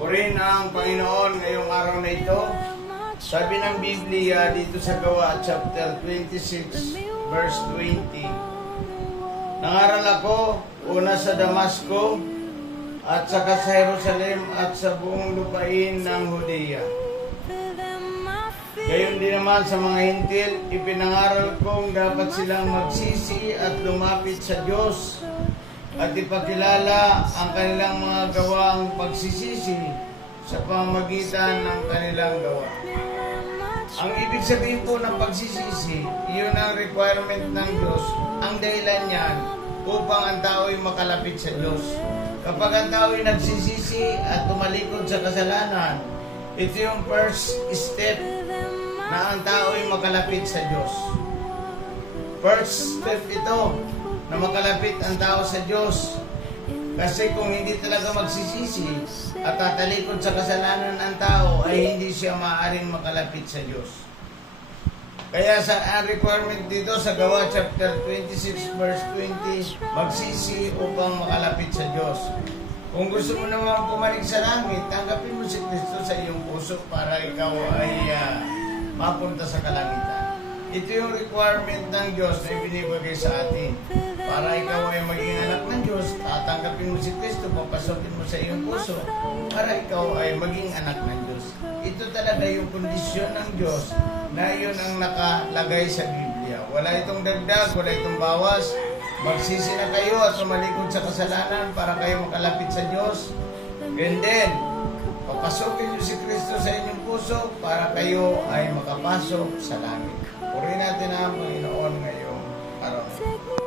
Purihin ang Panginoon ngayong araw na ito. Sabi ng Biblia dito sa Gawa chapter 26 verse 20. Nangaral ako una sa Damasco at saka sa Jerusalem at sa buong lupain ng Judea. Gayon din naman sa mga hintil, ipinangaral kong dapat silang magsisi at lumapit sa Diyos at ipakilala ang kanilang mga gawang pagsisisi sa pamamagitan ng kanilang gawa. Ang ibig sabihin po ng pagsisisi, iyon ang requirement ng Diyos, ang dahilan niyan upang ang tao ay makalapit sa Diyos. Kapag ang tao ay nagsisisi at tumalikod sa kasalanan, ito yung first step na ang tao ay makalapit sa Diyos. First step ito na makalapit ang tao sa Diyos. Kasi kung hindi talaga magsisisi at tatalikod sa kasalanan ng tao, ay hindi siya maaaring makalapit sa Diyos. Kaya sa requirement dito sa Gawa chapter 26 verse 20, magsisi upang makalapit sa Diyos. Kung gusto mo naman pumalig sa langit, tanggapin mo si Kristo sa iyong puso para ikaw ay mapunta sa kalangitan. Ito yung requirement ng Diyos na ibinibigay sa atin. Para ikaw ay maging anak ng Diyos, tatanggapin mo si Kristo, papasokin mo sa iyong puso, para ikaw ay maging anak ng Diyos. Ito talaga yung kondisyon ng Diyos na yun ang nakalagay sa Biblia. Wala itong dagdag, wala itong bawas. Magsisi na kayo at tumalikod sa kasalanan para kayo makalapit sa Diyos. And then, papasokin niyo si Kristo sa inyong puso para kayo ay makapasok sa langit. Purihin natin ang Panginoon ngayong araw.